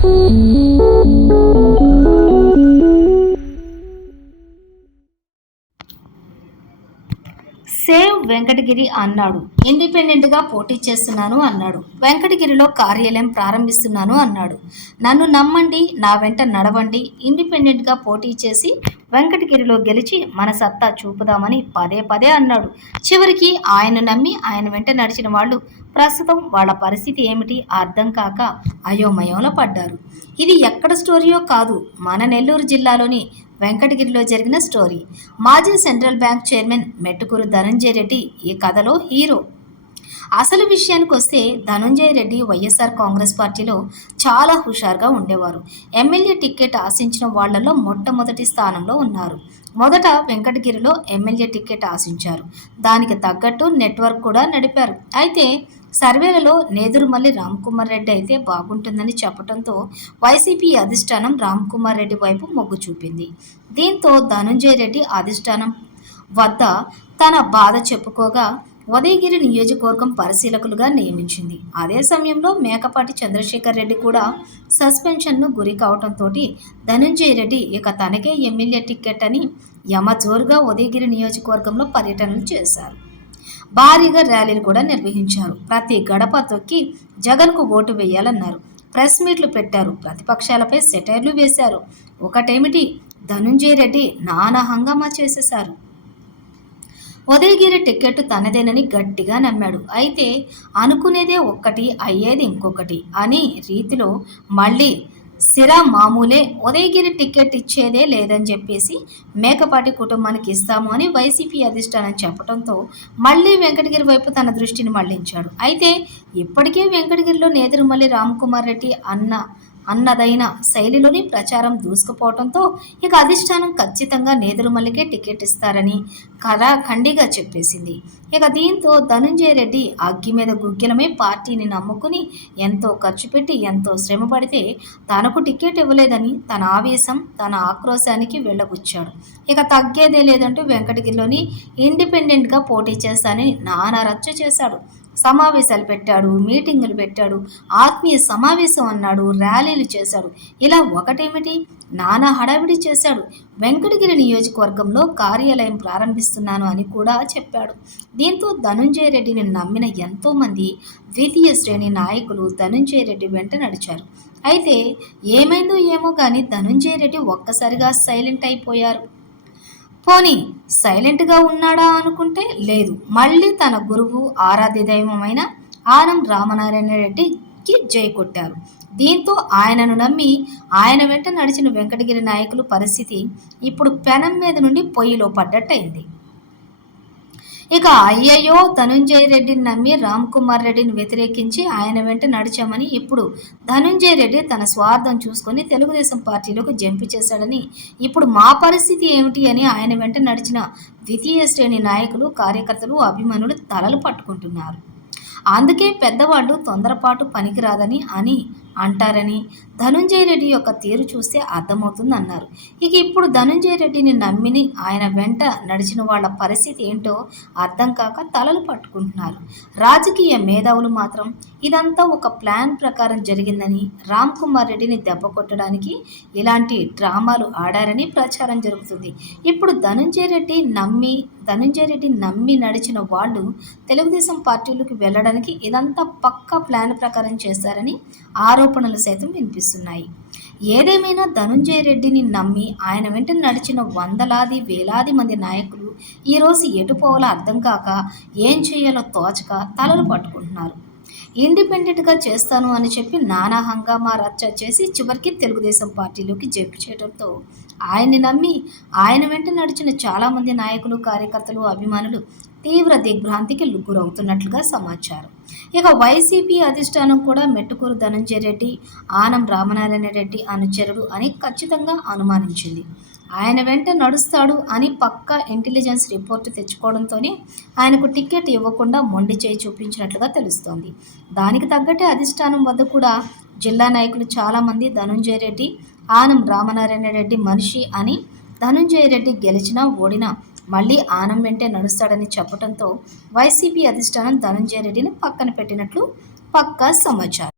Save Venkatagiri అన్నాడు. ఇండిపెండెంట్గా పోటీ చేస్తున్నాను అన్నాడు. వెంకటగిరిలో కార్యాలయం ప్రారంభిస్తున్నాను అన్నాడు. నన్ను నమ్మండి నా వెంట నడవండి ఇండిపెండెంట్గా పోటీ చేసి వెంకటగిరిలో గెలిచి మన సత్తా చూపుదామని పదే పదే అన్నాడు. చివరికి ఆయన నమ్మి ఆయన వెంట నడిచిన వాళ్ళు ప్రస్తుతం వాళ్ళ పరిస్థితి ఏమిటి అర్థం కాక అయోమయంలో పడ్డారు. ఇది ఎక్కడ స్టోరీయో కాదు. మన నెల్లూరు జిల్లాలోని వెంకటగిరిలో జరిగిన స్టోరీ. మాజీ central bank chairman Mettukuru Dhananjaya Reddy ఈ కథలో హీరో. అసలు విషయానికి వస్తే ధనంజయ్ రెడ్డి వైఎస్ఆర్ కాంగ్రెస్ పార్టీలో చాలా హుషారుగా ఉండేవారు. ఎమ్మెల్యే టికెట్ ఆశించిన వాళ్ళలో మొట్టమొదటి స్థానంలో ఉన్నారు. మొదట వెంకటగిరిలో ఎమ్మెల్యే టికెట్ ఆశించారు. దానికి తగ్గట్టు నెట్వర్క్ కూడా నడిపారు. అయితే సర్వేలలో నేదురుమల్లి రామ్కుమార్ రెడ్డి అయితే బాగుంటుందని చెప్పడంతో వైసీపీ అధిష్టానం రామ్కుమార్ రెడ్డి వైపు మొగ్గు చూపింది. దీంతో ధనుంజయ రెడ్డి అధిష్టానం వద్ద తన బాధ చెప్పుకోగా ఉదయగిరి నియోజకవర్గం పరిశీలకులుగా నియమించింది. అదే సమయంలో మేకపాటి చంద్రశేఖర్ రెడ్డి కూడా సస్పెన్షన్ను గురి కావడంతో ధనుంజయ రెడ్డి ఇక తనకే ఎమ్మెల్యే టికెట్ అని యమజోరుగా ఉదయగిరి నియోజకవర్గంలో పర్యటనలు చేశారు. భారీగా ర్యాలీలు కూడా నిర్వహించారు. ప్రతి గడప తొక్కి జగన్కు ఓటు వేయాలన్నారు. ప్రెస్ మీట్లు పెట్టారు. ప్రతిపక్షాలపై సెటైర్లు వేశారు. ఒకటేమిటి? ధనుంజయ రెడ్డి నానా హంగామా చేసేశారు. ఉదయగిరి టికెట్ తనదేనని గట్టిగా నమ్మాడు. అయితే అనుకునేదే ఒక్కటి అయ్యేది ఇంకొకటి అని రీతిలో మళ్ళీ సిరా మామూలే ఉదయగిరి టికెట్ ఇచ్చేదే లేదని చెప్పేసి మేకపాటి కుటుంబానికి ఇస్తాము అని వైసీపీ అధిష్టానం చెప్పడంతో మళ్ళీ వెంకటగిరి వైపు తన దృష్టిని మళ్ళించాడు. అయితే ఇప్పటికే వెంకటగిరిలో నేదురుమల్లి రామ్కుమార్ రెడ్డి అన్న అన్నదైన శైలిలోని ప్రచారం దూసుకుపోవడంతో ఇక అధిష్టానం ఖచ్చితంగా నేదురుమల్లికే టికెట్ ఇస్తారని ఖండిగా చెప్పేసింది. ఇక దీంతో ధనుంజయ రెడ్డి అగ్గి మీద గుగ్గిలమే పార్టీని నమ్ముకుని ఎంతో ఖర్చు పెట్టి ఎంతో శ్రమ పడితే తనకు టికెట్ ఇవ్వలేదని తన ఆవేశం తన ఆక్రోశానికి వెళ్ళబుచ్చాడు. ఇక తగ్గేదే లేదంటూ వెంకటగిరిలోని ఇండిపెండెంట్గా పోటీ చేస్తానని నానా రచ్చ చేశాడు. సమావేశాలు పెట్టాడు మీటింగులు పెట్టాడు ఆత్మీయ సమావేశం అన్నాడు ర్యాలీలు చేశాడు. ఇలా ఒకటేమిటి? నానా హడావిడి చేశాడు. వెంకటగిరి నియోజకవర్గంలో కార్యాలయం ప్రారంభిస్తున్నాను అని కూడా చెప్పాడు. దీంతో ధనుంజయ రెడ్డిని నమ్మిన ఎంతోమంది ద్వితీయ శ్రేణి నాయకులు ధనుంజయ రెడ్డి వెంట నడిచారు. అయితే ఏమైందో ఏమో కానీ ధనుంజయ రెడ్డి ఒక్కసారిగా సైలెంట్ అయిపోయారు. పోనీ సైలెంట్గా ఉన్నాడా అనుకుంటే లేదు. మళ్ళీ తన గురువు ఆరాధ్య దైవమైన ఆనం రామనారాయణ రెడ్డికి జై కొట్టారు. దీంతో ఆయనను నమ్మి ఆయన వెంట నడిచిన వెంకటగిరి నాయకులు పరిస్థితి ఇప్పుడు పెనం మీద నుండి పొయ్యిలో పడ్డట్టయింది. ఇక అయ్యయ్యో ధనుంజయ రెడ్డిని నమ్మి రామ్ కుమార్ రెడ్డిని వ్యతిరేకించి ఆయన వెంట నడిచామని ఇప్పుడు ధనుంజయ రెడ్డి తన స్వార్థం చూసుకొని తెలుగుదేశం పార్టీలోకి జంపి చేశాడని ఇప్పుడు మా పరిస్థితి ఏమిటి అని ఆయన వెంట నడిచిన ద్వితీయ శ్రేణి నాయకులు కార్యకర్తలు అభిమానులు తలలు పట్టుకుంటున్నారు. అందుకే పెద్దవాళ్ళు తొందరపాటు పనికిరాదని అని అంటారని ధనుంజయ రెడ్డి యొక్క తీరు చూస్తే అర్థమవుతుంది అన్నారు ఇక ఇప్పుడు ధనుంజయ రెడ్డిని నమ్మిని ఆయన వెంట నడిచిన వాళ్ళ పరిస్థితి ఏంటో అర్థం కాక తలలు పట్టుకుంటున్నారు. రాజకీయ మేధావులు మాత్రం ఇదంతా ఒక ప్లాన్ ప్రకారం జరిగిందని రామ్ కుమార్ రెడ్డిని దెబ్బ కొట్టడానికి ఇలాంటి డ్రామాలు ఆడారని ప్రచారం జరుగుతుంది. ఇప్పుడు ధనుంజయ రెడ్డి నమ్మి ధనంజయ రెడ్డి నమ్మి నడిచిన వాళ్ళు తెలుగుదేశం పార్టీలోకి వెళ్ళడానికి ఇదంతా పక్కా ప్లాన్ ప్రకారం చేశారని ఆరోపణలు సైతం వినిపిస్తున్నాయి. ఏదేమైనా ధనుంజయ రెడ్డిని నమ్మి ఆయన వెంట నడిచిన వందలాది వేలాది మంది నాయకులు ఈరోజు ఎటుపోవాలో అర్థం కాక ఏం చేయాలో తోచక తలలు పట్టుకుంటున్నారు. ఇండిపెండెంట్గా చేస్తాను అని చెప్పి నానా హంగామా రచ్చ చేసి చివరికి తెలుగుదేశం పార్టీలోకి జంపు చేయడంతో ఆయన్ని నమ్మి ఆయన వెంట నడిచిన చాలామంది నాయకులు కార్యకర్తలు అభిమానులు తీవ్ర దిగ్భ్రాంతికి గురవుతున్నట్లుగా సమాచారం. ఇక వైసీపీ అధిష్టానం కూడా మెట్టుకూరు ధనంజయ రెడ్డి ఆనం రామనారాయణ రెడ్డి అనుచరుడు అని ఖచ్చితంగా అనుమానించింది. ఆయన వెంట నడుస్తాడు అని పక్కా ఇంటెలిజెన్స్ రిపోర్టు తెచ్చుకోవడంతోనే ఆయనకు టికెట్ ఇవ్వకుండా మొండి చేయి చూపించినట్లుగా తెలుస్తోంది. దానికి తగ్గట్టే అధిష్టానం వద్ద కూడా జిల్లా నాయకులు చాలామంది ధనుంజయ రెడ్డి ఆనం రామనారాయణ రెడ్డి మనిషి అని ధనుంజయ రెడ్డి గెలిచినా ఓడినా మళ్ళీ ఆనం వెంటే నడుస్తాడని చెప్పడంతో వైసీపీ అధిష్టానం ధనుంజయ రెడ్డిని పక్కన పెట్టినట్లు పక్కా సమాచారం.